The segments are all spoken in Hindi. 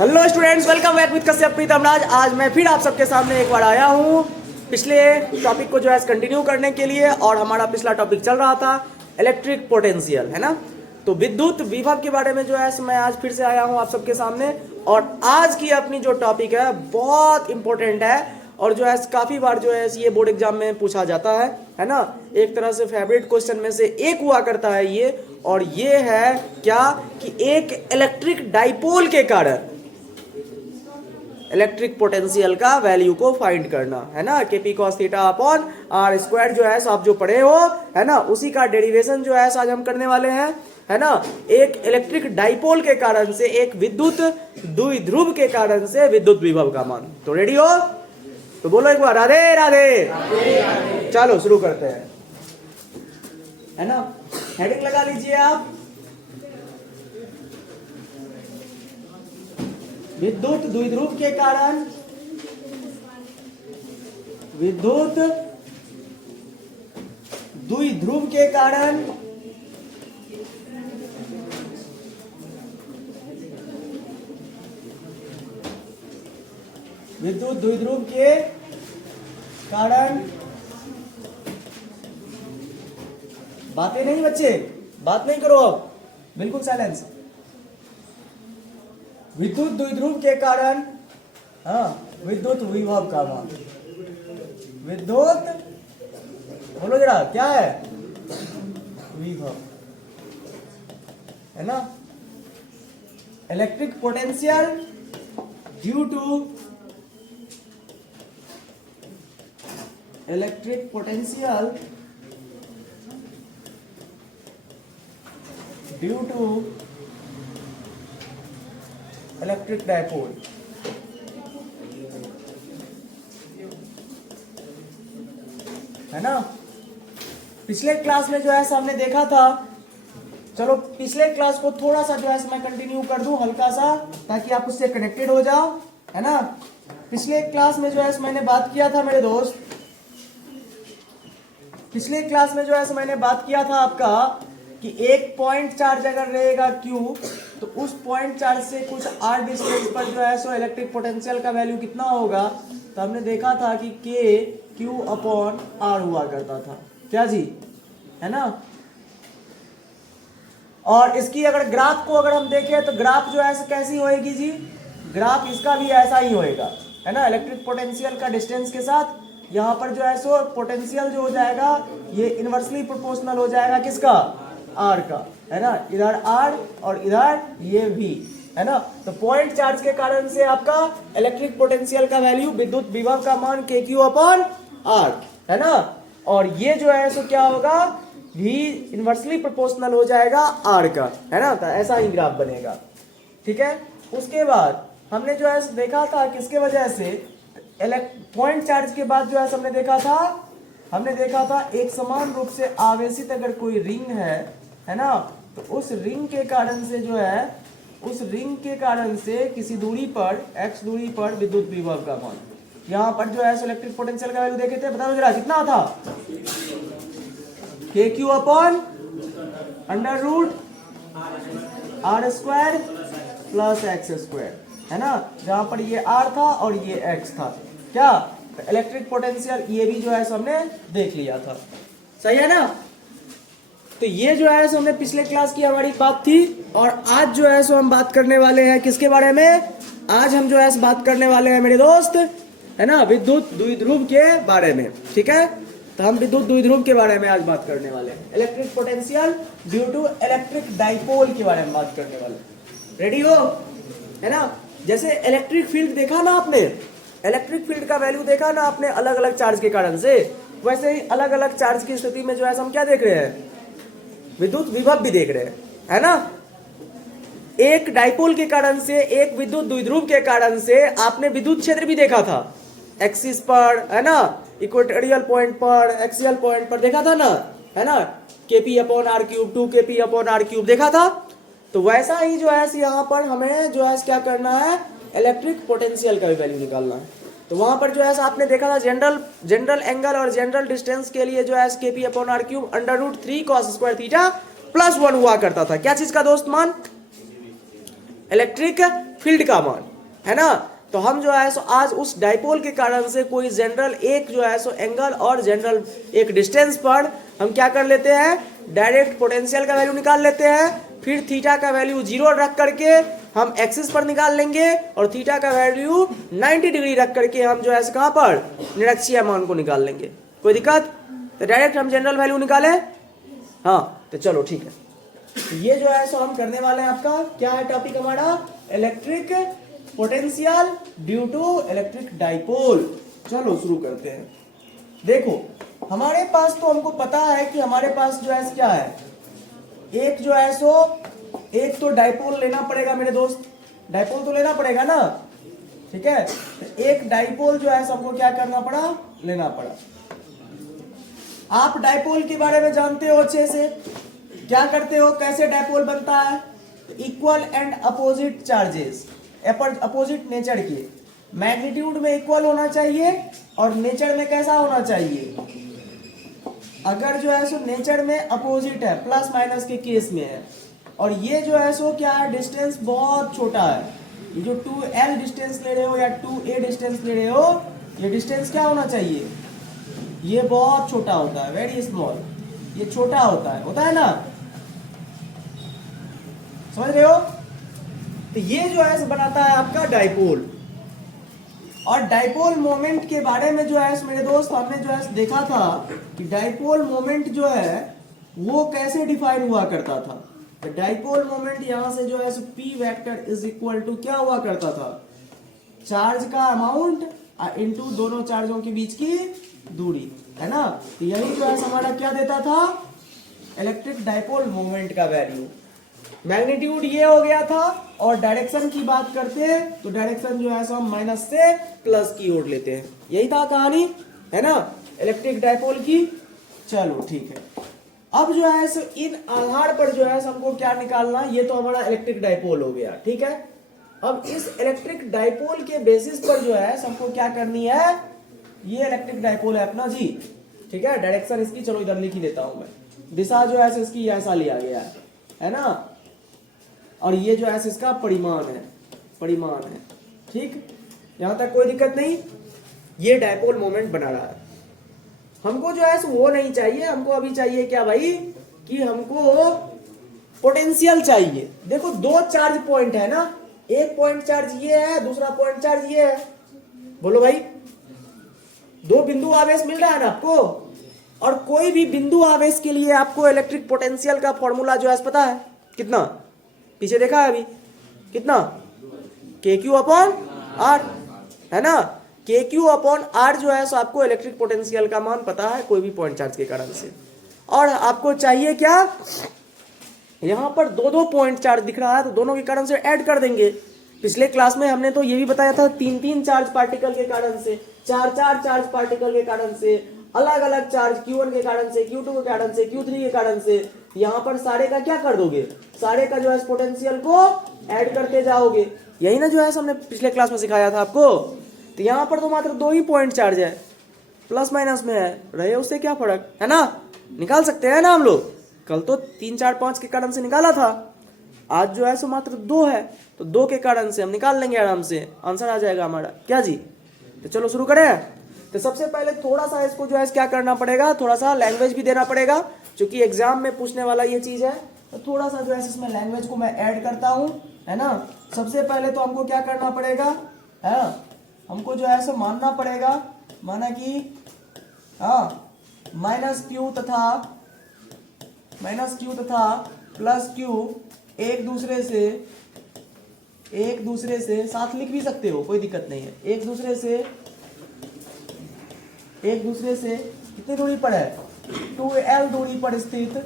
Hello students, welcome back with Kashyap Pritam Raj. आज मैं फिर आप सबके सामने एक बार आया हूँ पिछले टॉपिक को जो है कंटिन्यू करने के लिए। और हमारा पिछला टॉपिक चल रहा था इलेक्ट्रिक पोटेंशियल, है ना। तो विद्युत विभव के बारे में जो है मैं आज फिर से आया हूँ आप सबके सामने। और आज की अपनी जो टॉपिक है बहुत इंपॉर्टेंट है और जो है काफी बार जो है ये बोर्ड एग्जाम में पूछा जाता है ना। एक तरह से फेवरेट क्वेश्चन में से एक हुआ करता है ये। और ये है क्या कि एक इलेक्ट्रिक डाइपोल के कारण इलेक्ट्रिक पोटेंशियल का वैल्यू को फाइंड करना, है ना। KP cos theta upon r square जो है आप जो पढ़े हो, है ना, उसी का डेरिवेशन जो है आज हम करने वाले हैं, है ना। एक इलेक्ट्रिक डाइपोल के कारण से, एक विद्युत द्विध्रुव के कारण से विद्युत विभव का मान। तो रेडी हो तो बोलो एक बार राधे राधे। चलो शुरू करते हैं, है ना। हेडिंग लगा लीजिए आप, विद्युत द्विध्रुव के कारण, विद्युत द्विध्रुव के कारण विद्युत द्विध्रुव के कारण बातें नहीं बच्चे, बात नहीं करो अब, बिल्कुल साइलेंस। विद्युत द्विध्रुव के कारण विद्युत विभव का मान। विद्युत बोलो जरा क्या है, विभव, है ना। Electric potential due to electric potential due to electric dipole, है ना। पिछले क्लास में जो है हमने देखा था, चलो पिछले क्लास को थोड़ा सा जो है मैं कंटिन्यू कर दूं हल्का सा, ताकि आप उससे कनेक्टेड हो जाओ, है ना। पिछले क्लास में जो है मैंने बात किया था मेरे दोस्त, पिछले क्लास में जो है मैंने बात किया था आपका कि एक पॉइंट चार्ज अगर रहेगा Q, तो उस पॉइंट चार्ज से कुछ r डिस्टेंस पर जो है सो इलेक्ट्रिक पोटेंशियल का वैल्यू कितना होगा। तो हमने देखा था कि K Q अपॉन R हुआ करता था, क्या जी, है ना। और इसकी अगर ग्राफ को अगर हम देखें तो ग्राफ जो है कैसी होएगी जी, ग्राफ इसका भी ऐसा ही होएगा, है ना। इलेक्ट्रिक पोटेंशियल का डिस्टेंस के साथ यहाँ पर जो है सो पोटेंशियल जो हो जाएगा ये इनवर्सली प्रोपोर्शनल हो जाएगा किसका, आर का, है ना। इधर आर और इधर ये भी, है ना। तो पॉइंट चार्ज के कारण से आपका इलेक्ट्रिक पोटेंशियल का वैल्यू, विद्युत विभव का मान के क्यू अपॉन आर, है ना। और ये जो है सो क्या होगा, भी इनवर्सली प्रोपोर्शनल हो जाएगा आर का, है ना। तो ऐसा ही ग्राफ बनेगा, ठीक है। उसके बाद हमने जो है देखा था किसके वजह से, पॉइंट चार्ज के बाद जो है हमने देखा था एक समान रूप से आवेशित अगर कोई रिंग है ना, तो उस रिंग के कारण से जो है, उस रिंग के कारण से किसी दूरी पर, x दूरी पर विद्युत विभव का मान, यहाँ पर जो है इलेक्ट्रिक पोटेंशियल का वैल्यू देखे थे, बताओ जरा कितना था, k q upon under root r square plus x square, है ना। जहां पर ये r था और ये x था, क्या इलेक्ट्रिक पोटेंशियल ये भी जो है हमने देख लिया था, सही है ना। तो ये जो है हमने पिछले क्लास की हमारी बात थी। और आज जो है हम बात करने वाले हैं किसके बारे में, आज हम जो है बात करने वाले हैं मेरे दोस्त, है ना, विद्युत द्विध्रुव के बारे में, ठीक है। तो हम विद्युत द्विध्रुव के बारे में आज बात करने वाले हैं, electric potential due to electric dipole के बारे में बात करने वाले। रेडी हो, है ना। जैसे इलेक्ट्रिक फील्ड देखा ना आपने, इलेक्ट्रिक फील्ड का वैल्यू देखा ना आपने अलग अलग चार्ज के कारण से, वैसे ही अलग अलग चार्ज की स्थिति में जो है हम क्या देख रहे हैं, विद्युत विभव भी देख रहे हैं, है ना। एक डाइपोल के कारण से, एक विद्युत द्विध्रुव के कारण से आपने विद्युत क्षेत्र भी देखा था, एक्सिस पर, है ना, इक्वेटोरियल पॉइंट पर, एक्सियल पॉइंट पर देखा था ना, है ना। KP upon r cube, 2 KP upon r cube देखा था। तो वैसा ही जो है यहाँ पर हमें जो है क्या करना है, इलेक्ट्रिक पोटेंशियल का भी वैल्यू निकालना है। तो वहां पर जो है आपने देखा था जनरल एंगल और जनरल डिस्टेंस के लिए जो है KP upon r cube under root 3 cos square theta +1 हुआ करता था। क्या चीज का दोस्त मान? इलेक्ट्रिक फील्ड का मान। है ना। तो हम जो है सो आज उस डाइपोल के कारण से कोई जनरल एक जो है सो एंगल और जनरल एक डिस्टेंस पर हम क्या कर लेते हैं, डायरेक्ट पोटेंशियल का वैल्यू निकाल लेते हैं, फिर थीटा का वैल्यू 0 रख करके हम एक्सिस पर निकाल लेंगे और थीटा का वैल्यू 90 डिग्री रख करके हम जो है सो कहाँ पर, निरक्षीय मान को निकाल लेंगे। कोई दिक्कत? तो डायरेक्ट हम जनरल वैल्यू निकाले। हाँ तो चलो ठीक है, ये जो है सो हम करने वाले हैं। आपका क्या है टॉपिक हमारा, electric potential due to electric dipole. चलो शुरू करते हैं। देखो हमारे पास तो हमको पता है कि हमारे पास जो है क्या है, एक जो है सो एक तो डाइपोल लेना पड़ेगा मेरे दोस्त, डाइपोल तो लेना पड़ेगा ना, ठीक है। तो एक डाइपोल जो है हमको क्या करना पड़ा, लेना पड़ा। आप डाइपोल के बारे में जानते हो अच्छे से, क्या करते हो, कैसे डाइपोल बनता है, equal and opposite charges, opposite nature के, मैग्नीट्यूड में इक्वल होना चाहिए और नेचर में कैसा होना चाहिए, अगर जो है सो नेचर में अपोजिट है, प्लस माइनस के केस में है, और ये जो है सो क्या है, डिस्टेंस बहुत छोटा है, ये जो 2l डिस्टेंस ले रहे हो या 2a डिस्टेंस ले रहे हो, ये डिस्टेंस क्या होना चाहिए, ये बहुत छोटा होता है, वेरी स्मॉल, ये छोटा होता है ना, समझ रहे हो। तो ये जो है बनाता है आपका डाइपोल। और डाइपोल मोमेंट के बारे में जो है मेरे दोस्त हमने जो है देखा था कि डाइपोल मोमेंट जो है वो कैसे डिफाइन हुआ करता था। तो डाइपोल मोमेंट यहां से जो है P vector is equal to क्या हुआ करता था, चार्ज का अमाउंट इनटू दोनों चार्जों के बीच की दूरी, है ना। तो यही जो है हमारा क्या देता था, इलेक्ट्रिक डाइपोल मोमेंट का वैल्यू। मैग्नीट्यूड ये हो गया था, और डायरेक्शन की बात करते हैं तो डायरेक्शन जो है हम माइनस से प्लस की ओर लेते हैं। यही था कहानी, है ना, इलेक्ट्रिक डाइपोल की। चलो ठीक है, अब जो है सो इन आधार पर जो है हमको क्या निकालना, ये तो हमारा इलेक्ट्रिक डाइपोल हो गया, ठीक है। अब इस इलेक्ट्रिक डाइपोल के बेसिस पर जो है हमको क्या करनी है, ये इलेक्ट्रिक डाइपोल है अपना जी, ठीक है। डायरेक्शन इसकी चलो इधर लिख ही लेता हूं मैं, दिशा जो है इसकी ऐसा लिया गया है ना, और ये जो है इसका परिमाण है, ठीक। यहां तक कोई दिक्कत नहीं। ये डाइपोल मोमेंट बना रहा है। हमको जो है वो नहीं चाहिए, हमको अभी चाहिए क्या भाई, कि हमको पोटेंशियल चाहिए। देखो दो चार्ज पॉइंट है ना, एक पॉइंट चार्ज ये है, दूसरा पॉइंट चार्ज ये है, बोलो भाई, दो बिंदु आवेश मिल रहा है ना आपको। और कोई भी बिंदु आवेश के लिए आपको इलेक्ट्रिक पोटेंशियल का फॉर्मूला जो है पता है कितना, पीछे देखा है अभी, कितना, KQ अपॉन R, है ना। KQ अपॉन R जो है सो आपको इलेक्ट्रिक पोटेंशियल का मान पता है कोई भी पॉइंट चार्ज के कारण से। और आपको चाहिए क्या, यहां पर दो पॉइंट चार्ज दिख रहा है तो दोनों के कारण से ऐड कर देंगे। पिछले क्लास में हमने तो ये भी बताया था, तीन चार्ज पार्टिकल के कारण से, चार चार्ज पार्टिकल के कारण से, अलग अलग चार्ज Q1 के कारण से, Q2 के कारण से, Q3 के कारण से, यहाँ पर सारे का क्या कर दोगे, सारे का जो है पोटेंशियल को ऐड करते जाओगे। यही ना जो है हमने पिछले क्लास में सिखाया था आपको। तो यहाँ पर तो मात्र दो ही पॉइंट चार्ज है, प्लस माइनस में है, रहे उससे क्या फर्क है ना, निकाल सकते हैं ना हम लोग। कल तो 3 4 5 के कारण से निकाला था, आज जो है सो मात्र 2 है, तो 2 के कारण से हम निकाल लेंगे आराम से, आंसर आ जाएगा हमारा, क्या जी। तो चलो शुरू करें। तो सबसे पहले थोड़ा सा इसको जो है क्या करना पड़ेगा, थोड़ा सा लैंग्वेज भी देना पड़ेगा, क्योंकि एग्जाम में पूछने वाला ये चीज है। तो थोड़ा सा जो है इसमें लैंग्वेज को मैं ऐड करता हूँ, है ना। सबसे पहले तो हमको क्या करना पड़ेगा, है ना, हमको जो है सो मानना पड़ेगा, माना कि हाँ माइनस क्यू तथा प्लस क्यू एक दूसरे से साथ लिख भी सकते हो, कोई दिक्कत नहीं है। एक दूसरे से कितनी दूरी पर है, 2l दूरी पर स्थित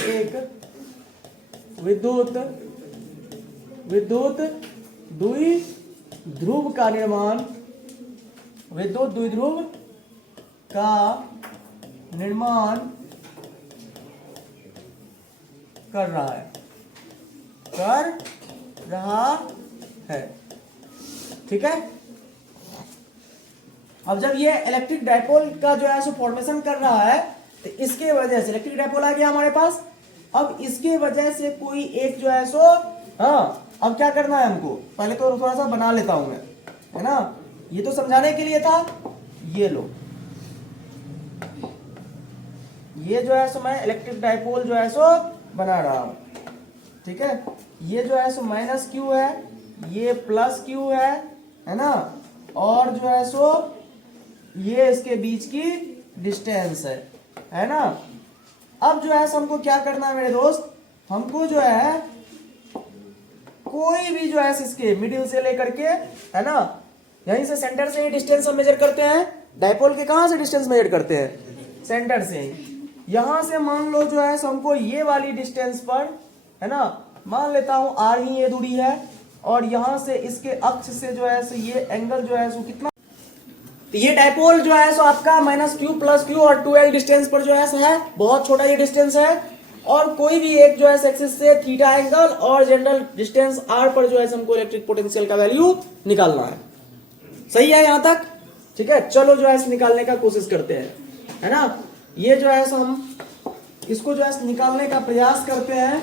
एक विद्युत द्विध्रुव का निर्माण कर रहा है, ठीक है। अब जब ये इलेक्ट्रिक डाइपोल का जो है सो फॉर्मेशन कर रहा है, तो इसके वजह से इलेक्ट्रिक डायपोल आ गया हमारे पास। अब इसके वजह से कोई एक जो है सो, हाँ अब क्या करना है हमको, पहले तो थोड़ा सा बना लेता हूं मैं, है ना, ये तो समझाने के लिए था। ये लो, ये जो है सो मैं इलेक्ट्रिक डायपोल जो है सो बना रहा हूं, ठीक है। ये जो है सो माइनस क्यू है, ये प्लस क्यू है ना, और जो है सो ये इसके बीच की डिस्टेंस है ना। अब जो है सो हमको क्या करना है मेरे दोस्त, हमको जो है कोई भी जो है इसके मिडिल से लेकर के, है ना, यहीं से सेंटर से ही डिस्टेंस हम मेजर करते हैं। डायपोल के कहां से डिस्टेंस मेजर करते हैं, सेंटर से ही। यहां से मान लो जो है हमको ये वाली डिस्टेंस पर, है ना, मान लेता हूं आर ही ये दूरी है, और यहां से इसके अक्ष से जो है सो ये एंगल जो है सो कितना, तो ये डायपोल जो है सो आपका माइनस क्यू प्लस क्यू और 2l डिस्टेंस पर जो है बहुत छोटा ये डिस्टेंस है, और कोई भी एक जो है एक्सिस से थीटा एंगल और जनरल डिस्टेंस r पर जो है हमको इलेक्ट्रिक पोटेंशियल का वैल्यू निकालना है। सही है यहां तक, ठीक है। चलो जो है निकालने का कोशिश करते हैं, है ना। ये जो है हम इसको जो है निकालने का प्रयास करते हैं,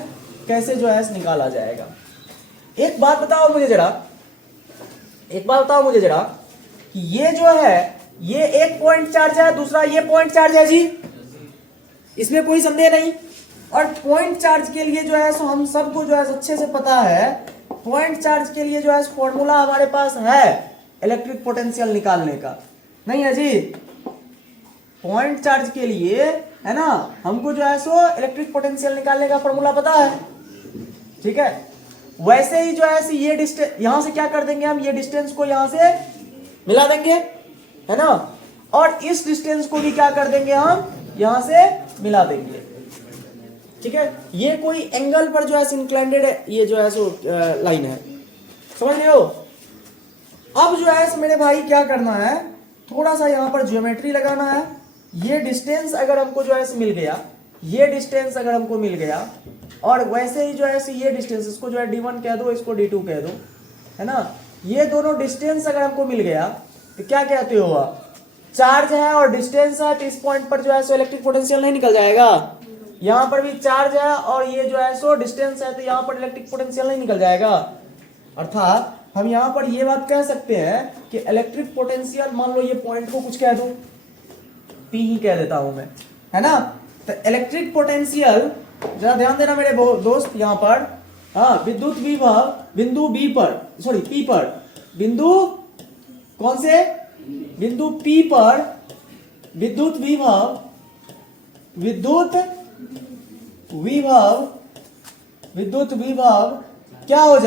कैसे जो है निकाला जाएगा। एक बात बताओ मुझे जरा, कि ये जो है ये एक पॉइंट चार्ज है, दूसरा ये पॉइंट चार्ज है जी, इसमें कोई संदेह नहीं। और पॉइंट चार्ज के लिए जो है सो हम सबको जो है अच्छे से पता है, पॉइंट चार्ज के लिए जो है फॉर्मूला हमारे पास है इलेक्ट्रिक पोटेंशियल निकालने का, नहीं है जी। पॉइंट चार्ज के लिए, है ना, हमको जो है सो इलेक्ट्रिक पोटेंशियल निकालने का फॉर्मूला पता है, ठीक है। वैसे ही जो है ये डिस्टेंस यहां से क्या कर देंगे हम, ये डिस्टेंस को यहां से मिला देंगे, है ना, और इस डिस्टेंस को भी क्या कर देंगे हम, यहां से मिला देंगे, ठीक है। ये कोई एंगल पर जो है इंक्लाइंडेड है, ये जो है सो लाइन है, समझ रहे हो। अब जो है मेरे भाई क्या करना है, थोड़ा सा यहां पर ज्योमेट्री लगाना है। ये डिस्टेंस अगर हमको जो है मिल गया, ये डिस्टेंस अगर हमको मिल गया, और वैसे ही जो है ये डिस्टेंस, इसको जो है d1 कह दो, इसको d2 कह दो, है ना। ये दोनों डिस्टेंस अगर हमको मिल गया तो क्या कहते हो आप, चार्ज है और डिस्टेंस है, तो इस पॉइंट पर जो है सो इलेक्ट्रिक पोटेंशियल नहीं निकल जाएगा। यहां पर भी चार्ज है और ये जो है सो डिस्टेंस है, तो यहां पर इलेक्ट्रिक पोटेंशियल नहीं निकल जाएगा। अर्थात हम यहां पर ये बात कह सकते हैं कि इलेक्ट्रिक पोटेंशियल, मान लो ये पॉइंट को कुछ कह दो, P ही कह देता हूं मैं, है ना। तो इलेक्ट्रिक पोटेंशियल, जरा ध्यान देना मेरे दोस्त, यहां पर, हाँ, विद्युत विभव बिंदु B पर, सॉरी P पर, बिंदु कौन से, बिंदु P पर विद्युत विभव क्या हो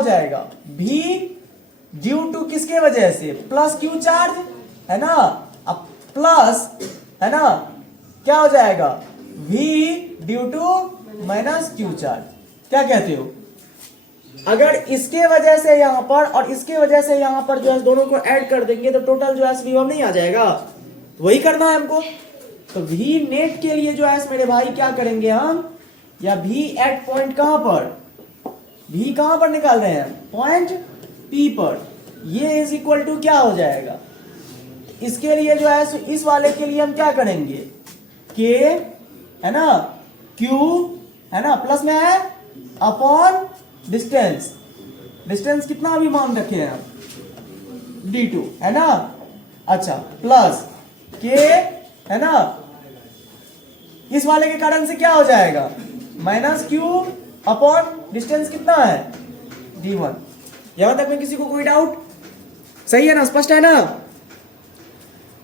जाएगा, V ड्यू टू किसके वजह से, प्लस क्यू चार्ज, है ना। अब प्लस, है ना, क्या हो जाएगा, V due to minus q charge. क्या कहते हो, अगर इसके वजह से यहां पर और इसके वजह से यहां पर जो है दोनों को ऐड कर देंगे तो टोटल जो है विभव नहीं आ जाएगा, वही करना है हमको। तो V नेट के लिए जो है मेरे भाई क्या करेंगे हम, या V एट पॉइंट कहां पर, V कहां पर निकाल रहे हैं, पॉइंट P पर, ये इज इक्वल टू क्या हो जाएगा, इसके लिए जो है इस वाले के लिए हम क्या करेंगे, K, है ना, Q, है ना, प्लस में है अपॉन डिस्टेंस, डिस्टेंस कितना अभी मान रखे हैं हम, d2, है ना। अच्छा, प्लस K, है ना, इस वाले के कारण से क्या हो जाएगा, माइनस क्यू अपॉन डिस्टेंस कितना है, d1। यहां तक में किसी को कोई डाउट, सही है ना, स्पष्ट है ना।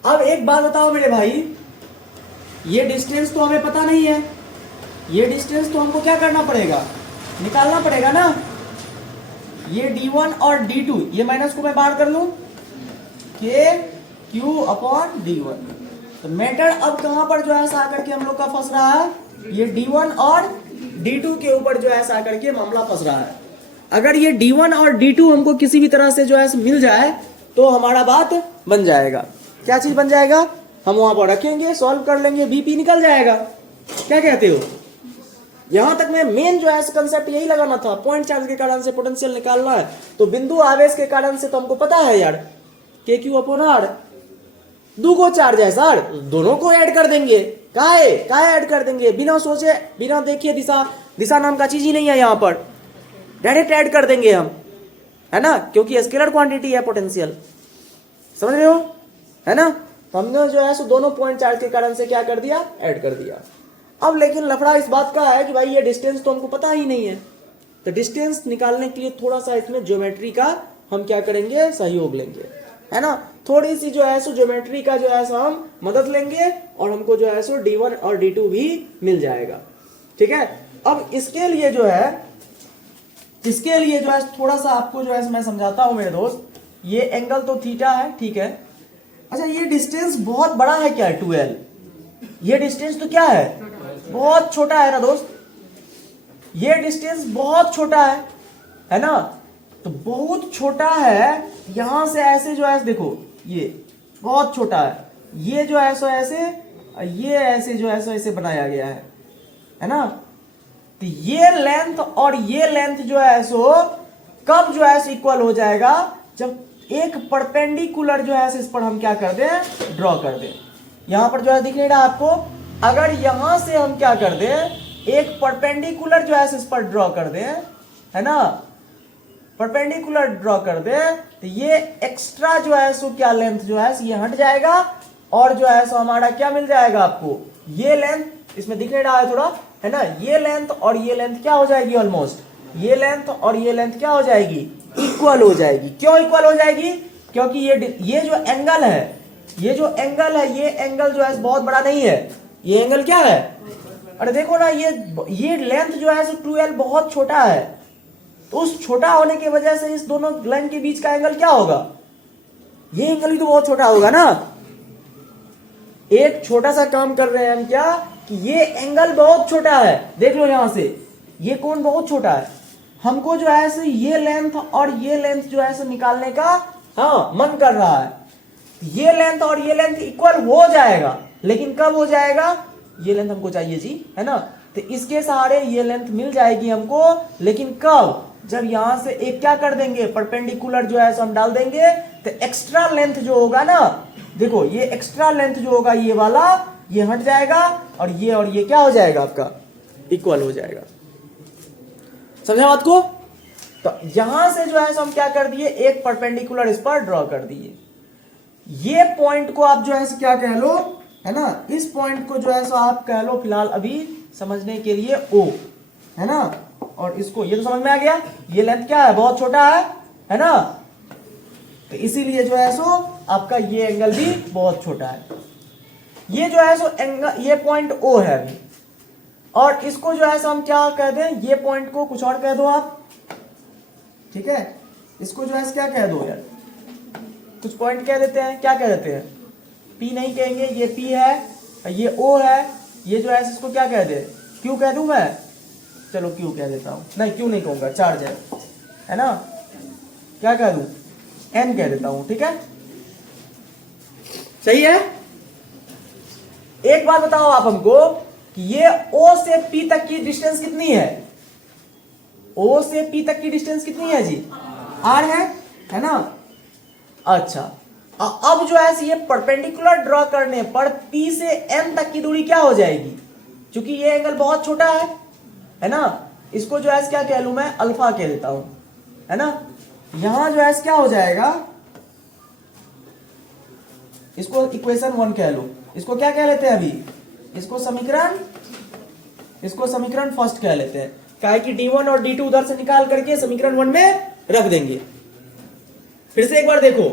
अब एक बात बताओ मेरे भाई, ये डिस्टेंस तो हमें पता नहीं है, ये डिस्टेंस तो हमको क्या करना पड़ेगा, निकालना पड़ेगा ना। ये d1 और d2, ये माइनस को मैं बाहर कर लूं, k q अपॉन d1। तो मैटर अब कहां पर जो है आकर के हम लोग का फंस रहा है, ये d1 और d2 के ऊपर जो है आकर के मामला फंस रहा है। अगर ये d1 और d2 हमको किसी भी तरह से जो है मिल जाए तो हमारा बात बन जाएगा। क्या चीज बन जाएगा, हम वहां पर रखेंगे, सॉल्व कर लेंगे, बीपी निकल जाएगा। क्या कहते हो, यहां तक में मेन जो है कंसेप्ट यही लगाना था, पॉइंट चार्ज के कारण से पोटेंशियल निकालना है। तो बिंदु आवेश के कारण से तो हमको पता है यार, के क्यू अपॉन आर, दो को चार्ज है सर, दोनों को ऐड कर देंगे। का ऐड कर देंगे, बिना सोचे बिना देखे, दिशा नाम का चीज ही नहीं है यहाँ पर, डायरेक्ट ऐड कर देंगे हम, है ना, क्योंकि स्केलर क्वांटिटी है पोटेंशियल, समझ रहे हो, है ना। तो हमने जो है सो दोनों पॉइंट चार्ज के कारण से क्या कर दिया, ऐड कर दिया। अब लेकिन लफड़ा इस बात का है कि भाई ये डिस्टेंस तो हमको पता ही नहीं है, तो डिस्टेंस निकालने के लिए थोड़ा सा इसमें ज्योमेट्री का हम क्या करेंगे, सहयोग लेंगे, है ना। थोड़ी सी जो है सो ज्योमेट्री का जो है सो हम मदद लेंगे और हमको जो है सो D1 और D2 भी मिल जाएगा, ठीक है। अब इसके लिए जो है थोड़ा सा आपको जो है मैं समझाता हूं मेरे दोस्त। ये एंगल तो थीटा है, ठीक है। अच्छा, ये डिस्टेंस बहुत बड़ा है क्या, 12, ये डिस्टेंस तो क्या है, बहुत छोटा है ना दोस्त, ये डिस्टेंस बहुत छोटा है ना। तो बहुत छोटा है, यहां से ऐसे जो है देखो, ये बहुत छोटा है, ये जो है सो ऐसे, ये ऐसे जो है सो ऐसे बनाया गया है ना। तो ये लेंथ और ये लेंथ जो है सो कब जो है सो इक्वल हो जाएगा, जब एक परपेंडिकुलर जो है इस पर हम क्या कर दें, ड्रॉ कर दें। यहां पर जो है दिख नहीं रहा आपको, अगर यहां से हम क्या कर दें, एक परपेंडिकुलर जो है इस पर ड्रॉ कर दें, है ना, परपेंडिकुलर ड्रॉ कर दे, तो ये एक्स्ट्रा जो है सो क्या लेंथ जो है ये हट जाएगा और जो है सो हमारा क्या मिल जाएगा आपको, ये लेंथ, इसमें दिख नहीं रहा है थोड़ा, है ना, ये लेंथ और ये लेंथ क्या हो जाएगी, ऑलमोस्ट ये लेंथ और ये लेंथ क्या हो जाएगी, इक्वल हो जाएगी। क्यों इक्वल हो जाएगी, क्योंकि ये जो एंगल है, ये एंगल जो है बहुत बड़ा नहीं है, ये एंगल क्या है, अरे देखो ना, ये लेंथ जो है सो 12 बहुत छोटा है, तो उस छोटा होने की वजह से इस दोनों लाइन के बीच का एंगल क्या होगा, ये एंगल भी तो बहुत छोटा होगा ना। एक छोटा सा काम कर रहे हैं हम क्या, कि ये एंगल बहुत छोटा है, देख लो यहां से, ये कोण बहुत छोटा है, हमको जो है से ये लेंथ और ये लेंथ जो है से निकालने का हाँ मन कर रहा है। ये लेंथ और ये लेंथ इक्वल हो जाएगा, लेकिन कब हो जाएगा, ये लेंथ हमको चाहिए जी, है ना, तो इसके सहारे ये लेंथ मिल जाएगी हमको, लेकिन कब, जब यहां से एक क्या कर देंगे, परपेंडिकुलर जो है सो हम डाल देंगे, तो एक्स्ट्रा लेंथ जो होगा ना, देखो ये एक्स्ट्रा लेंथ जो होगा ये वाला, ये हट जाएगा और ये क्या हो जाएगा आपका, इक्वल हो जाएगा। समझा बात को। तो यहां से जो है सो हम क्या कर दिए, एक परपेंडिकुलर इस पर ड्रॉ कर दिए। ये पॉइंट को आप जो है सो क्या कह लो, है ना, इस पॉइंट को जो है सो आप कह लो फिलहाल अभी समझने के लिए O, है ना, और इसको ये तो समझ में आ गया, ये लेंथ क्या है, बहुत छोटा है ना, तो इसीलिए जो है सो आपका ये एंगल भी बहुत छोटा है। ये जो है सो एंगल, ये पॉइंट O है अभी, और इसको जो है सो हम क्या कह दें, ये पॉइंट को कुछ और कह दो आप, ठीक है, इसको जो है क्या कह दो यार, कुछ पॉइंट कह देते हैं, क्या कह देते हैं, P नहीं कहेंगे, ये P है, ये O है, ये जो है इसको क्या कह दे, Q कह दूं मैं, चलो Q कह देता हूं, नहीं Q नहीं कहूंगा, चार्ज है ना, क्या कह दूं, N कह देता हूं, ठीक है, सही है। एक बात बताओ आप हमको कि ये O से P तक की डिस्टेंस कितनी है, O से P तक की डिस्टेंस कितनी है जी, R है ना। अच्छा, अब जो है ये परपेंडिकुलर ड्रॉ करने पर P से N तक की दूरी क्या हो जाएगी, क्योंकि ये एंगल बहुत छोटा है ना, इसको जो है क्या कह लूं मैं, अल्फा कह देता हूं, है ना। यहां जो है क्या हो जाएगा, इसको इक्वेशन 1 कह लो, इसको क्या कह लेते हैं अभी, इसको समीकरण फर्स्ट कह लेते हैं, क्या कि D1 और D2 उधर से निकाल करके समीकरण 1 में रख देंगे। फिर से एक बार देखो,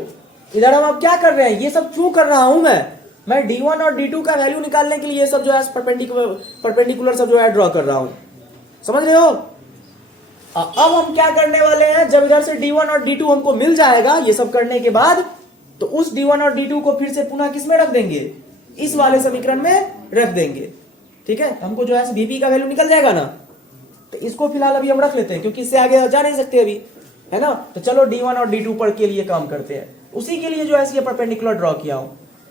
इधर हम अब क्या कर रहे हैं, ये सब क्यों कर रहा हूं मैं D1 और D2 का वैल्यू निकालने के लिए ये सब जो है परपेंडिकुलर सब जो है ड्रॉ कर रहा हूं, समझ रहे हो। अब हम क्या करने वाले हैं, जब इधर से D1 और D2 हमको मिल जाएगा ये सब करने के बाद, तो उस D1 और D2 को फिर से पुनः किस में रख देंगे, इस वाले समीकरण में रख देंगे, ठीक है, हमको जो है Vp का वैल्यू निकल जाएगा ना। तो इसको फिलहाल अभी हम रख लेते हैं, क्योंकि इससे आगे जा नहीं सकते अभी, है ना। तो चलो D1 और D2 पर के लिए काम करते हैं, उसी के लिए जो है ये परपेंडिकुलर ड्रॉ किया हूं,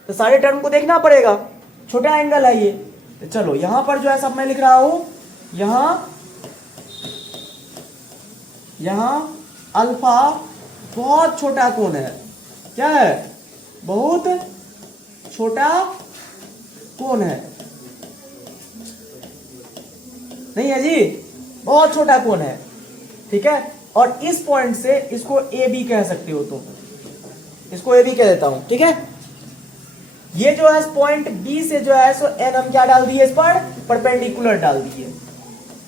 तो सारे टर्म को देखना पड़ेगा, छोटा एंगल है ये। तो चलो यहां पर जो है सब मैं लिख रहा हूं, यहां अल्फा बहुत छोटा कोण है, क्या है, बहुत छोटा कोण है, नहीं है जी, बहुत छोटा कोण है, ठीक है। और इस पॉइंट से इसको ए बी कह सकते हो तुम, इसको ए बी कह देता हूं, ठीक है। ये जो है पॉइंट बी से जो है सो एन हम क्या डाल दिए, इस पर परपेंडिकुलर डाल दिए,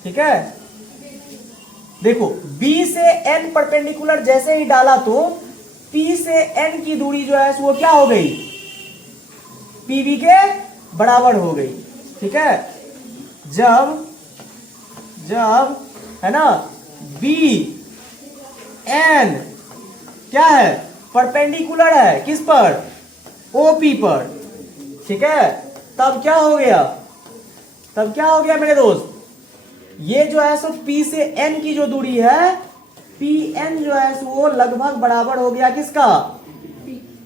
ठीक है। देखो बी से एन परपेंडिकुलर जैसे ही डाला तो पी से एन की दूरी जो है वो क्या हो गई, पीवी के बराबर हो गई, ठीक है। जब है ना बी एन क्या है, परपेंडिकुलर है किस पर, ओपी पर, ठीक है। तब क्या हो गया मेरे दोस्त, ये जो है सो P से N की जो दूरी है, PN जो है सो वो लगभग बराबर हो गया किसका,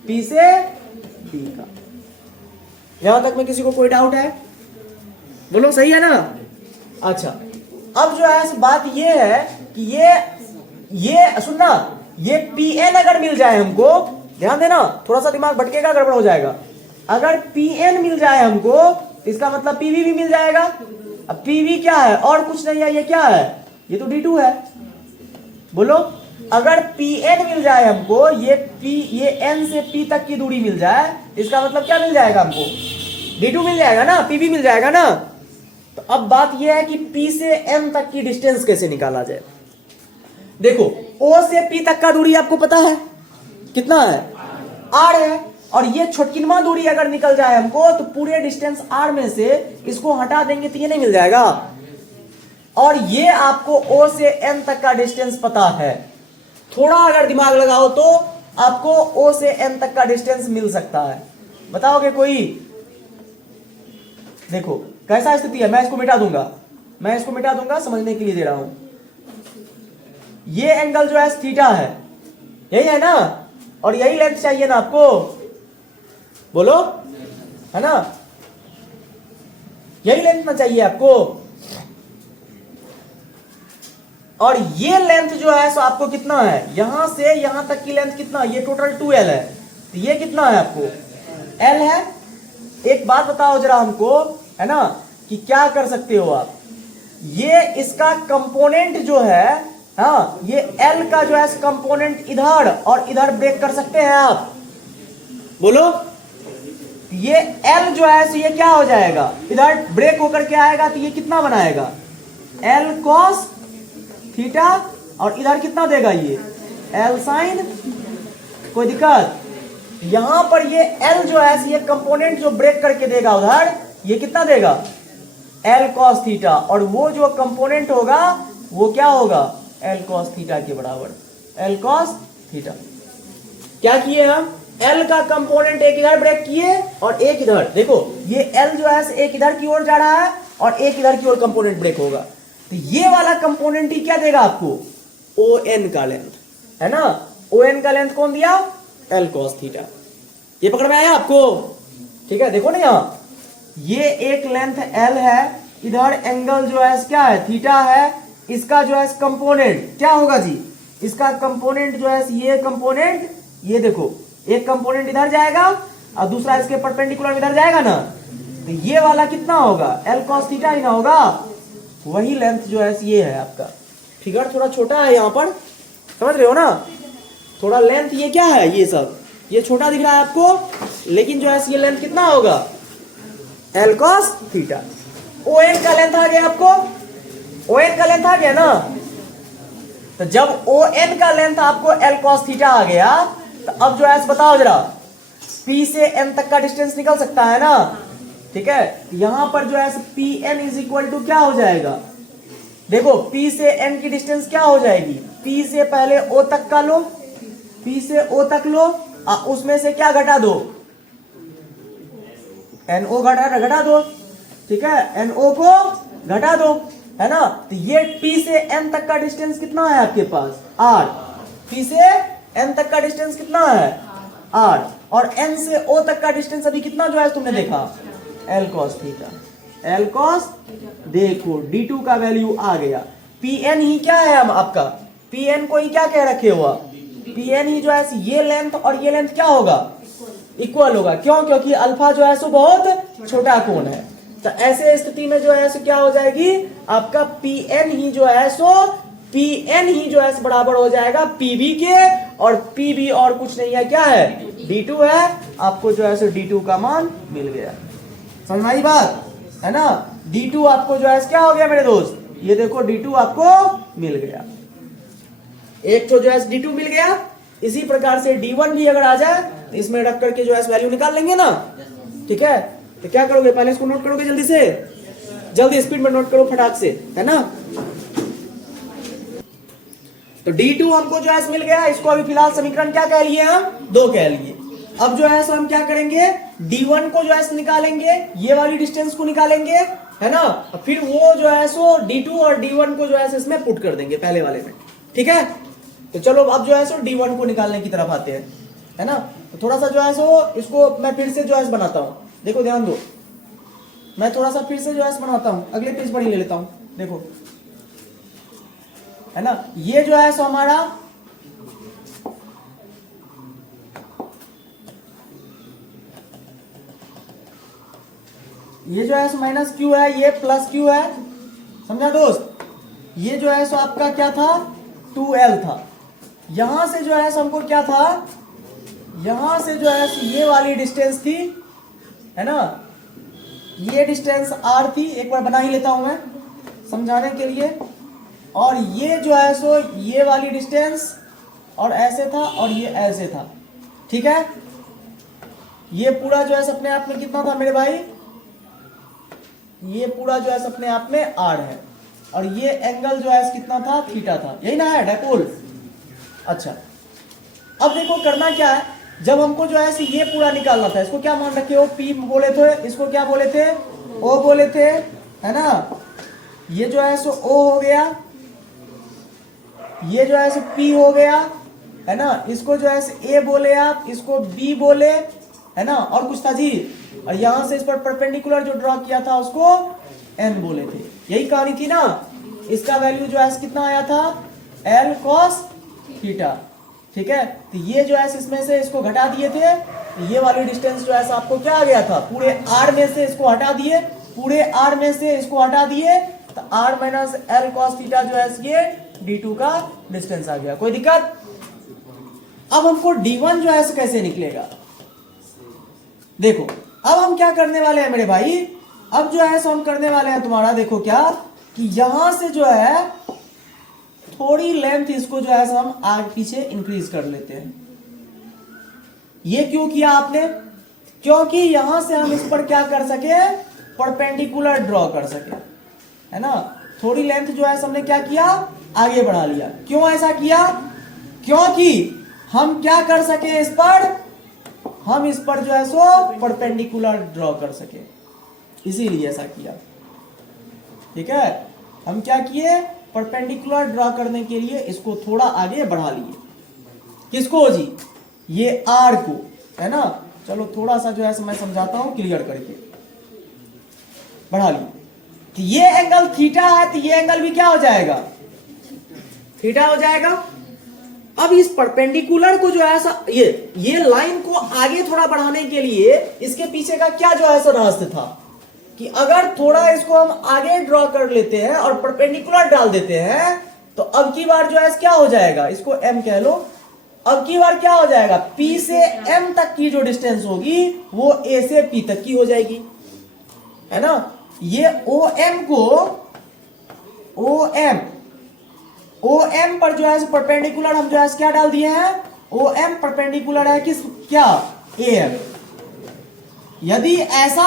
P से D का। यहां तक में किसी को कोई डाउट है, बोलो सही है ना। अच्छा अब जो है बात ये है कि ये सुनना, ये PN अगर मिल जाए हमको, ध्यान देना, थोड़ा सा दिमाग भटकेगा, गड़बड़ हो जाएगा। अगर PN मिल जाए हमको तो इसका मतलब PV भी मिल जाएगा। अब PV क्या है, और कुछ नहीं है, ये क्या है, ये तो D2 है। बोलो अगर PN मिल जाए हमको, ये N से P तक की दूरी मिल जाए, इसका मतलब क्या मिल जाएगा हमको, D2 मिल जाएगा ना, PV मिल जाएगा ना। तो अब बात यह है कि P से N तक की डिस्टेंस कैसे निकाला जाए। देखो O से P तक का दूरी आपको पता है कितना है, R है, और ये छोटकिनमा दूरी अगर निकल जाए हमको तो पूरे डिस्टेंस R में से इसको हटा देंगे तो ये नहीं मिल जाएगा। और ये आपको O से N तक का डिस्टेंस पता है, थोड़ा अगर दिमाग लगाओ तो आपको O से N तक का डिस्टेंस मिल सकता है। बताओगे कोई, देखो कैसा स्थिति है, मैं इसको मिटा दूंगा, समझने के लिए दे रहा हूं। ये एंगल जो है थीटा है, यही है ना, और यही लेंथ चाहिए ना आपको, बोलो है ना, यही लेंथ ना चाहिए आपको। और ये लेंथ जो है सो आपको कितना है, यहां से यहां तक की लेंथ कितना, ये टोटल 2L है, तो ये कितना है आपको, L है। एक बात बताओ जरा हमको, है ना, कि क्या कर सकते हो आप, ये इसका कंपोनेंट जो है, हाँ ये L का जो है कंपोनेंट इधर और इधर ब्रेक कर सकते हैं आप, बोलो। ये L जो है ये क्या हो जाएगा, इधर ब्रेक होकर के आएगा, तो ये कितना बनाएगा, L cos थीटा, और इधर कितना देगा ये L sin, कोई दिक्कत। यहां पर ये L जो है ये कंपोनेंट जो ब्रेक करके देगा उधर, ये कितना देगा L cos थीटा, और वो जो कंपोनेंट होगा वो क्या होगा L cos थीटा के बराबर, L cos थीटा। क्या किए हम, L का कंपोनेंट एक इधर ब्रेक किए और एक इधर, देखो ये L जो है एक इधर की ओर जा रहा है और एक इधर की ओर कंपोनेंट ब्रेक होगा, तो ये वाला कंपोनेंट ही क्या देगा आपको, ON का लेंथ, है ना। ON का लेंथ कौन दिया, L cos थीटा। ये पकड़ में आया आपको, ठीक है। देखो ना यहाँ ये एक लेंथ L है, इधर एंगल जो है क्या है, थीटा है, इसका जो है कंपोनेंट क्या होगा जी, इसका कंपोनेंट जो है ये कंपोनेंट, ये देखो एक कंपोनेंट इधर जाएगा और दूसरा इसके परपेंडिकुलर इधर जाएगा ना, तो ये वाला कितना होगा, L cos थीटा ही ना होगा। वही लेंथ जो है ये है आपका, फिगर थोड़ा छोटा है यहाँ पर, समझ रहे हो ना, थोड़ा लेंथ ये क्या है, ये सब ये छोटा दिख रहा है आपको, लेकिन जो है ये लेंथ कितना होगा, L cos थीटा। ON का लेंथ आ गया आपको, ON का लेंथ आ गया ना। तो जब ON का लेंथ आपको L cos थीटा आ गया, तो अब जो है बताओ जरा, P से N तक का डिस्टेंस निकल सकता है ना, ठीक है। यहां पर जो है PN इज इक्वल टू क्या हो जाएगा, देखो P से N की डिस्टेंस क्या हो जाएगी, P से पहले O तक का लो, P से O तक लो, उसमें से क्या घटा दो, NO घटा दो, ठीक है, NO को घटा दो, है ना। तो ये P से N तक का डिस्टेंस कितना है आपके पास, R। P से N तक का डिस्टेंस कितना है, R, और N से O तक का डिस्टेंस अभी कितना जो है तुमने देखा, L cos theta. L cos, देखो D2 का वैल्यू आ गया, PN ही क्या है हम आपका, PN को ही क्या कह रखे हो आप, PN ही जो है ये लेंथ और ये लेंथ क्या होगा, इक्वल होगा। क्यों? क्योंकि अल्फा जो है सो बहुत छोटा कोण है। तो ऐसे स्थिति में जो है सो क्या हो जाएगी, आपका Pn ही जो है सो Pn ही जो है बराबर हो जाएगा Pb के, और Pb और कुछ नहीं है, क्या है, D2 है। आपको जो है सो D2 का मान मिल गया। समझ में आई बात, है ना। D2 आपको जो है क्या हो गया मेरे दोस्त, ये देखो D2 आपको मिल गया, एक तो जो है D2 मिल गया। इसी प्रकार से D1 भी अगर आ जाए तो इसमें रख करके जो है वैल्यू निकाल लेंगे ना, ठीक है। तो क्या करोगे, पहले इसको नोट करोगे, जल्दी से, जल्दी स्पीड में नोट करो फटाक से, है ना। तो D2 हमको जो है मिल गया, इसको अभी फिलहाल समीकरण क्या कह लिए हम, 2 कह लिए। अब जो है सो हम क्या करेंगे, D1 को जो है निकालेंगे, ये वाली डिस्टेंस को निकालेंगे, है ना। फिर वो जो है सो D2 और D1 को जो है इसमें पुट कर देंगे पहले वाले में, ठीक है। तो चलो अब जो है सो D1 को निकालने की तरफ आते हैं, है ना। तो थोड़ा सा जो है सो इसको मैं फिर से जो है बनाता हूं, देखो ध्यान दो, मैं थोड़ा सा फिर से जो है बनाता हूं, अगले पेज पर ही ले लेता हूं, देखो, है ना। ये जो है सो हमारा ये जो है सो माइनस क्यू है, ये प्लस क्यू है, समझा दोस्त। ये जो है सो आपका क्या था, 2L था। यहां से जो है सो हमको क्या था, यहां से जो है ये वाली डिस्टेंस थी, है ना, ये डिस्टेंस R थी, एक बार बना ही लेता हूं मैं समझाने के लिए। और ये जो है सो ये वाली डिस्टेंस और ऐसे था और ये ऐसे था, ठीक है। ये पूरा जो है अपने आप में कितना था मेरे भाई, ये पूरा जो है अपने आप में R है, और ये एंगल जो है कितना था, थीटा था, यही ना है डायपोल। अच्छा, अब देखो करना क्या है, जब हमको जो है ये पूरा निकालना था, इसको क्या मान रखे हो, P बोले थे, इसको क्या बोले थे, O बोले थे, है ना। ये जो है सो O हो गया, ये जो है सो P हो गया, है ना। इसको जो है A बोले आप, इसको B बोले, है ना, और कुछ था जी। और यहां से इस पर परपेंडिकुलर जो ड्रॉ किया था उसको N बोले थे, यही कहानी थी ना। इसका वैल्यू जो है कितना आया था, L cos थीटा, ठीक है। तो ये जो है इसमें से इसको घटा दिए थे, तो ये वाली डिस्टेंस जो है आपको क्या आ गया था, पूरे R में से इसको हटा दिए, पूरे R में से इसको हटा दिए, तो R minus L cos theta जो है ये D2 का डिस्टेंस आ गया। कोई दिक्कत? अब हमको D1 जो है कैसे निकलेगा, देखो अब हम क्या करने वाले हैं मेरे भाई, अब जो है हम करने वाले हैं तुम्हारा, देखो क्या, कि यहां से जो है थोड़ी लेंथ इसको जो है हम आगे पीछे इंक्रीज कर लेते हैं। ये क्यों किया आपने, क्योंकि यहां से हम इस पर क्या कर सके, परपेंडिकुलर ड्रॉ कर सके, है ना। थोड़ी लेंथ जो है हमने क्या किया, आगे बढ़ा लिया। क्यों ऐसा किया, क्योंकि हम क्या कर सके, इस पर, हम इस पर जो है सो परपेंडिकुलर ड्रॉ कर सके, इसीलिए ऐसा किया, ठीक है। हम क्या किए, परपेंडिकुलर ड्रॉ करने के लिए इसको थोड़ा आगे बढ़ा लिए, किसको जी, ये R को, है ना। चलो थोड़ा सा जो है मैं समझाता हूं क्लियर करके, बढ़ा लिए। तो ये एंगल थीटा है, तो ये एंगल भी क्या हो जाएगा, थीटा हो जाएगा। अब इस परपेंडिकुलर को जो है ये लाइन को आगे थोड़ा बढ़ाने के लिए इसके पीछे का क्या जो है रहस्य था, कि अगर थोड़ा इसको हम आगे ड्रॉ कर लेते हैं और परपेंडिकुलर डाल देते हैं, तो अब की बार जो है क्या हो जाएगा, इसको M कह लो, अब की बार क्या हो जाएगा, P से M तक की जो डिस्टेंस होगी वो A से P तक की हो जाएगी, है ना। ये OM को OM पर जो है परपेंडिकुलर हम जो है क्या डाल दिए हैं, OM परपेंडिकुलर है किस, क्या, AM। यदि ऐसा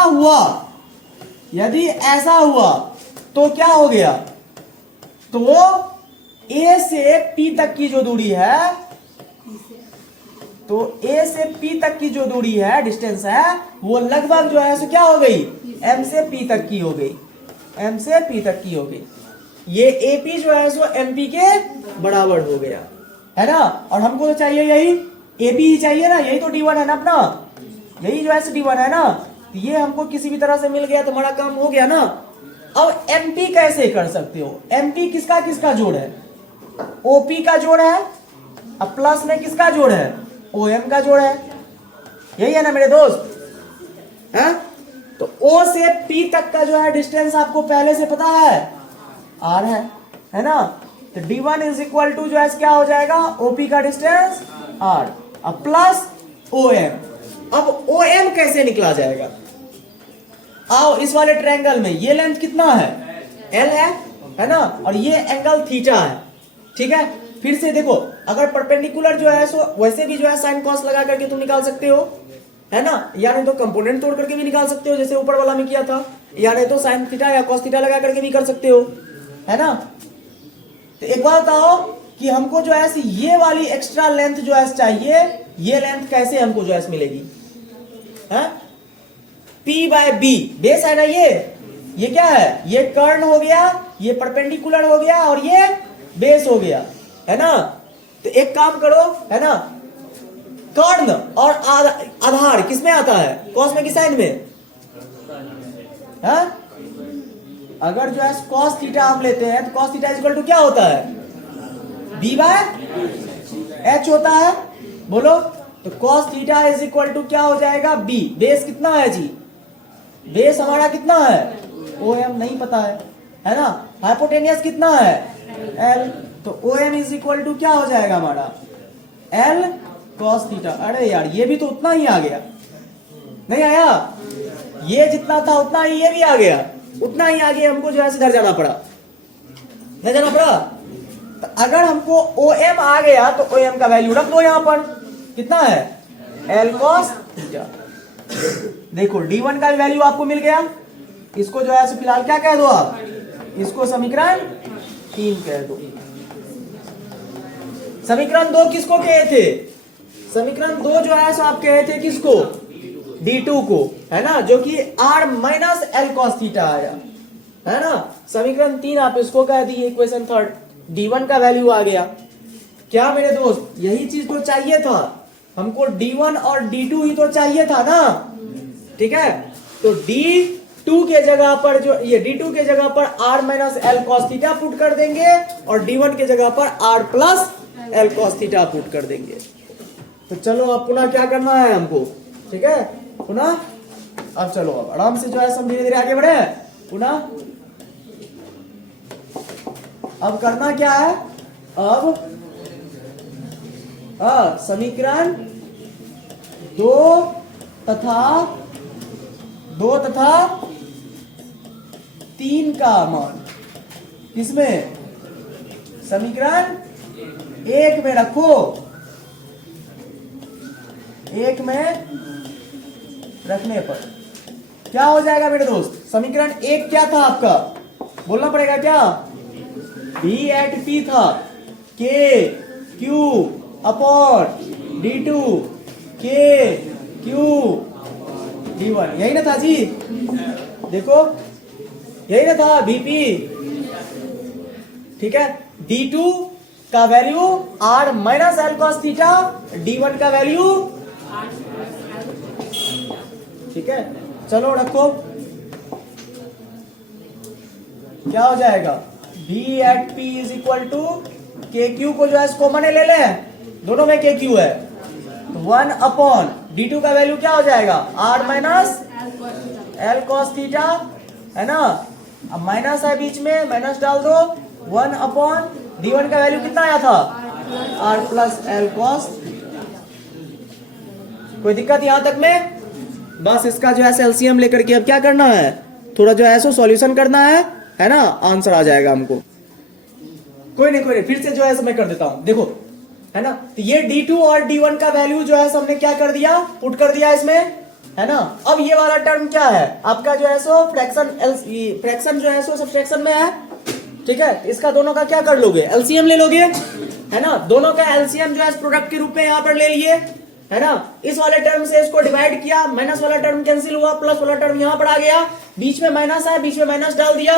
हुआ तो क्या हो गया, तो A से P तक की जो दूरी है, तो A से P तक की जो दूरी है, डिस्टेंस है, वो लगभग जो है क्या हो गई, M से P तक की हो गई, M से P तक की हो गई। ये AP जो है सो MP के बराबर हो गया, है ना। और हमको तो चाहिए यही AP ही चाहिए ना, यही तो D1 है ना अपना, यही जो है D1 है ना। ये हमको किसी भी तरह से मिल गया तो हमारा काम हो गया ना। अब MP कैसे कर सकते हो, MP किसका किसका जोड़ है, OP का जोड़ है, अब प्लस में किसका जोड़ है, OM का जोड़ है, यही है ना मेरे दोस्त, है? तो O से P तक का जो है डिस्टेंस आपको पहले से पता है, R है ना? तो D1 इज इक्वल टू जो है क्या हो जाएगा, OP का डिस्टेंस R, अब प्लस OM। अब OM कैसे निकला जाएगा? आओ इस वाले ट्रायंगल में ये लेंथ कितना है, L है ना, और ये एंगल थीटा है, ठीक है। फिर से देखो, अगर परपेंडिकुलर जो है सो वैसे भी जो है साइन कॉस लगा करके तुम निकाल सकते हो, है ना, या नहीं तो कंपोनेंट तोड़ करके भी निकाल सकते हो जैसे ऊपर वाला में किया था, या नहीं तो साइन थीटा या कॉस थीटा लगा करके भी कर सकते हो, है ना। तो एक बात बताओ कि हमको जो है ये वाली एक्स्ट्रा लेंथ जो है चाहिए, ये लेंथ कैसे हमको जो है मिलेगी, है? P बाय बी, बेस है ना, ये क्या है, ये कर्ण हो गया, ये परपेंडिकुलर हो गया और ये बेस हो गया, है ना। तो एक काम करो, है ना, कर्ण और आधार किसमें आता है, कॉस में कि साइन में, है? अगर जो है कॉस थीटा आप लेते हैं तो कॉस थीटा इक्वल टू क्या होता है, बी बाय एच होता है, बोलो। तो cos theta is equal to क्या हो जाएगा, बी। बेस कितना है जी, बेस हमारा कितना है, OM नहीं पता है ना। हाइपोटेनियस कितना है, L। तो OM इज इक्वल टू क्या हो जाएगा हमारा, L cos थीटा। अरे यार ये भी तो उतना ही आ गया, नहीं आया, ये जितना था उतना ही ये भी आ गया, उतना ही आ गया, हमको जो है इधर जाना पड़ा, नहीं जाना पड़ा। तो अगर हमको OM आ गया तो OM का वैल्यू रख दो यहां पर, कितना है, L cos थीटा। देखो D1 का भी वैल्यू आपको मिल गया, इसको जो है फिलहाल क्या कह दो आप, इसको समीकरण 3 कह दो। समीकरण 2 किसको कहे थे, समीकरण 2 जो है सो आप कहे थे किसको, D2 को, है ना, जो कि R minus L cos theta आया, है ना। समीकरण 3 आप इसको कह दिए, इक्वेशन 3, D1 का वैल्यू आ गया। क्या मेरे दोस्त, यही चीज तो चाहिए था हमको, D1 और D2 ही तो चाहिए था ना, ठीक है। तो D2 के जगह पर जो ये D2 के जगह पर R minus L cos theta put कर देंगे और D1 के जगह पर R plus L cos theta put कर देंगे। तो चलो अब पुनः क्या करना है हमको, ठीक है, पुनः अब चलो अब आराम से जो है सब धीरे धीरे आगे बढ़े। पुनः अब करना क्या है, अब समीकरण 2 तथा 3 का मान किसमें, समीकरण 1 में रखो, 1 में रखने पर क्या हो जाएगा मेरे दोस्त, समीकरण 1 क्या था आपका, बोलना पड़ेगा क्या, V एट P था, K Q upon D2 K Q D1, यही ना था जी, देखो यही ना था VP, ठीक है। D2 का value R minus L cos theta, D1 का वैल्यू, ठीक है। चलो रखो, क्या हो जाएगा, V at P is equal to KQ को जो है कॉमन ले ले, दोनों में KQ है, तो 1 अपॉन D2 का वैल्यू क्या हो जाएगा, R minus L cos theta, है ना। अब माइनस है बीच में, माइनस डाल दो, 1 अपॉन D1 का वैल्यू कितना आया था, R प्लस L cos। कोई दिक्कत यहां तक में, बस इसका जो है एलसीएम लेकर के अब क्या करना है, थोड़ा जो है सो सॉल्यूशन करना है ना, आंसर आ जाएगा हमको। कोई नहीं, फिर से जो है मैं कर देता हूं, देखो, है ना। तो ये D2 और D1 का वैल्यू जो है हमने क्या कर दिया, पुट कर दिया इसमें, है ना। अब ये वाला टर्म क्या है आपका जो है सो फ्रैक्शन जो है सो सब्ट्रैक्शन में है, ठीक है। इसका दोनों का क्या कर लोगे, एलसीएम ले लोगे, है ना। दोनों का एलसीएम जो है प्रोडक्ट के रूप में यहां पर ले लिए, है ना। इस वाले टर्म से इसको डिवाइड किया, माइनस वाला टर्म कैंसिल हुआ, प्लस वाला टर्म यहां पर आ गया, बीच में माइनस है, बीच में माइनस डाल दिया,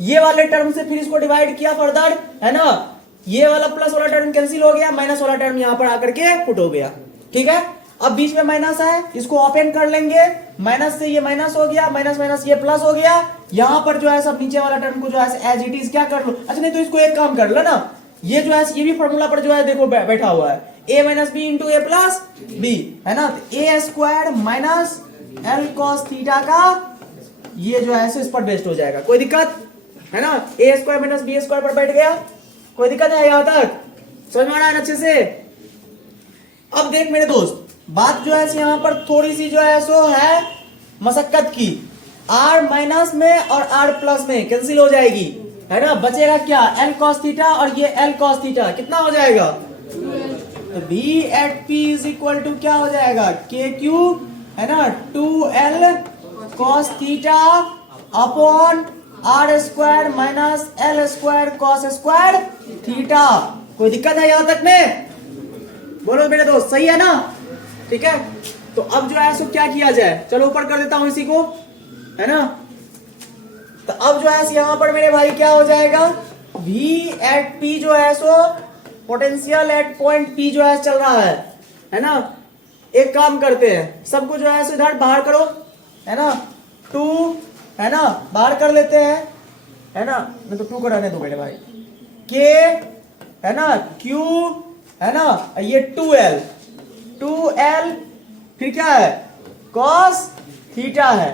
ये वाले टर्म से फिर इसको डिवाइड किया फर्दर, है ना। ये वाला प्लस वाला टर्म कैंसिल हो गया, माइनस वाला टर्म यहां पर आकर के पुट हो गया, ठीक है। अब बीच में माइनस है, इसको ओपन कर लेंगे, माइनस से ये माइनस हो गया, माइनस माइनस ये प्लस हो गया, यहां पर जो है सब नीचे वाला टर्म को जो है एज इट इज क्या कर लो। अच्छा नहीं तो इसको एक काम कर लो ना, ये जो है ये भी फॉर्मूला पर जो है देखो बैठा हुआ है, a minus B into A plus B, है ना। A square minus L cos theta का ये जो है इस पर बेस्ड हो जाएगा, कोई दिक्कत है ना। A square minus B square पर बैठ गया, कोई दिक्कत है यहां तक, समझ में आ रहा है अच्छे से। अब देख मेरे दोस्त, बात जो है यहां पर थोड़ी सी जो है सो है मशक्कत की, r माइनस में और r प्लस में कैंसिल हो जाएगी, है ना। बचेगा क्या, l cos थीटा और ये l cos थीटा, कितना हो जाएगा, तो v at p is equal to क्या हो जाएगा, k क्यूब, है ना, 2l cos theta upon r square minus l square cos square theta. कोई दिक्कत है यहां तक में, बोलो मेरे दोस्त, सही है ना, ठीक है। तो अब जो है सो क्या किया जाए, चलो ऊपर कर देता हूं इसी को, है ना। तो अब जो है यहां पर मेरे भाई क्या हो जाएगा, v एट p जो है so potential at point p जो है चल रहा है ना। एक काम करते हैं, सबको जो है सो इधर बाहर करो, है ना, 2, है ना, बाहर कर लेते हैं, है ना, मैं तो 2 को रहने दो मेरे भाई, k, है ना, q, है ना, ये 2l फिर क्या है, cos थीटा है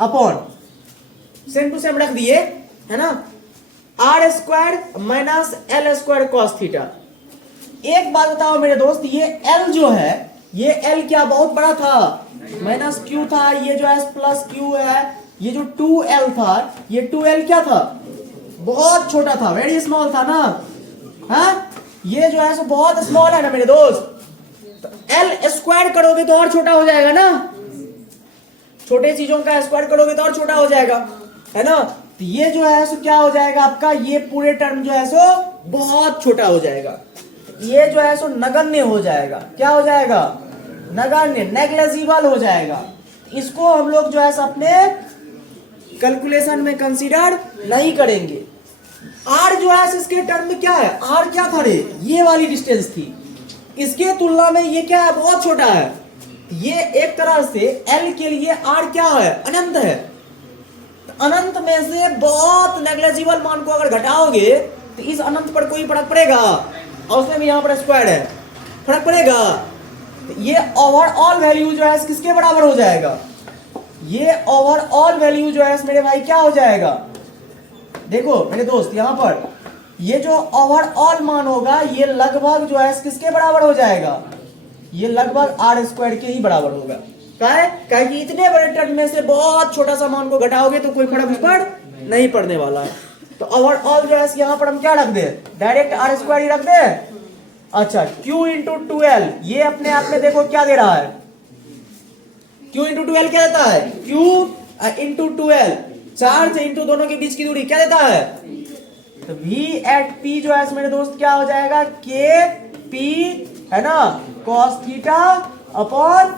अपॉन सेम टू सेम रख दिए, है ना, r square minus l square cos theta. एक बात बताओ मेरे दोस्त, ये l जो है, ये l क्या बहुत बड़ा था, माइनस q था, ये जो है प्लस q है, ये जो 2l था, ये 2l क्या था, बहुत छोटा था, वेरी स्मॉल था ना, हाँ, ये जो है सो बहुत स्मॉल है ना मेरे दोस्त। तो l स्क्वायर करोगे तो और छोटा हो जाएगा ना, छोटे चीजों का स्क्वायर करोगे तो और छोटा हो जाएगा, है ना। तो ये जो है सो क्या हो जाएगा आपका, ये पूरे टर्म जो है सो बहुत छोटा हो जाएगा, ये जो है सो नगण्य हो जाएगा, क्या हो जाएगा, नगण्य, नेग्लिजिबल हो जाएगा। इसको हम लोग जो है अपने कैलकुलेशन में कंसीडर नहीं करेंगे। r जो है इसके टर्म में क्या है, r क्या था रे, ये वाली डिस्टेंस थी, इसके तुलना में ये क्या है, बहुत छोटा है। ये एक तरह से l के लिए r क्या है, अनंत है। तो अनंत में से बहुत नेग्लिजिबल मान को अगर घटाओगे तो इस अनंत पर कोई फर्क पड़ेगा, और उसमें भी यहाँ पर स्क्वायर है, फर्क पड़ेगा। तो ये ओवरऑल वैल्यू जो है किसके बराबर हो जाएगा, ये ओवरऑल वैल्यू जो है मेरे भाई क्या हो जाएगा, देखो मेरे दोस्त यहाँ पर ये जो ओवरऑल मान होगा ये लगभग जो है किसके बराबर हो जाएगा, ये लगभग r स्क्वायर के ही बराबर होगा। काहे कि इतने बड़े टर्म में से बहुत छोटा सा मान को घटाओगे तो कोई फर्क पड़ नहीं पड़ने वाला है। तो ओवरऑल जो है यहाँ पर हम क्या रख दे, डायरेक्ट r स्क्वायर ही रख दे। अच्छा, q इंटू 2l, ये अपने आप में देखो क्या दे रहा है, q इंटू 2l क्या देता है, q into 2l, charge into दोनों के बीच की दूरी क्या देता है, तो v एट p जो है मेरे दोस्त क्या हो जाएगा, k p, है ना, cos theta upon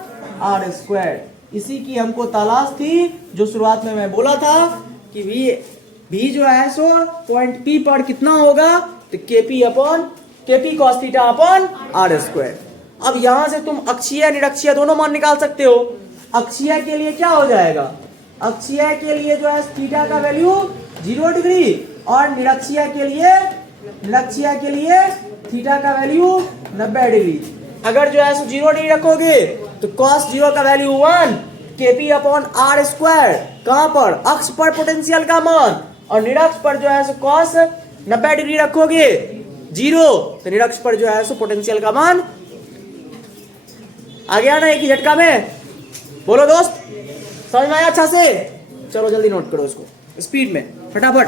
r square. इसी की हमको तलाश थी, जो शुरुआत में मैं बोला था कि v जो है सो पॉइंट p पर कितना होगा, तो kp upon kp cos theta upon r square. अब यहां से तुम अक्षीय निरक्षीय दोनों मान निकाल सकते हो। अक्षीय के लिए क्या हो जाएगा, अक्षीय के लिए जो है थीटा का वैल्यू 0 डिग्री, और निरक्षीय के लिए थीटा का वैल्यू 90 डिग्री। अगर जो है 0 डिग्री रखोगे तो cos 0 का value 1 kp upon r square, कहां पर, अक्ष पर पोटेंशियल का मान, और निरक्ष पर जो है cos 90 डिग्री रखोगे 0, तो निरक्ष पर जो है पोटेंशियल का मान आ गया ना एक ही झटका में। बोलो दोस्त, समझ में आया अच्छा से, चलो जल्दी नोट करो इसको स्पीड में फटाफट।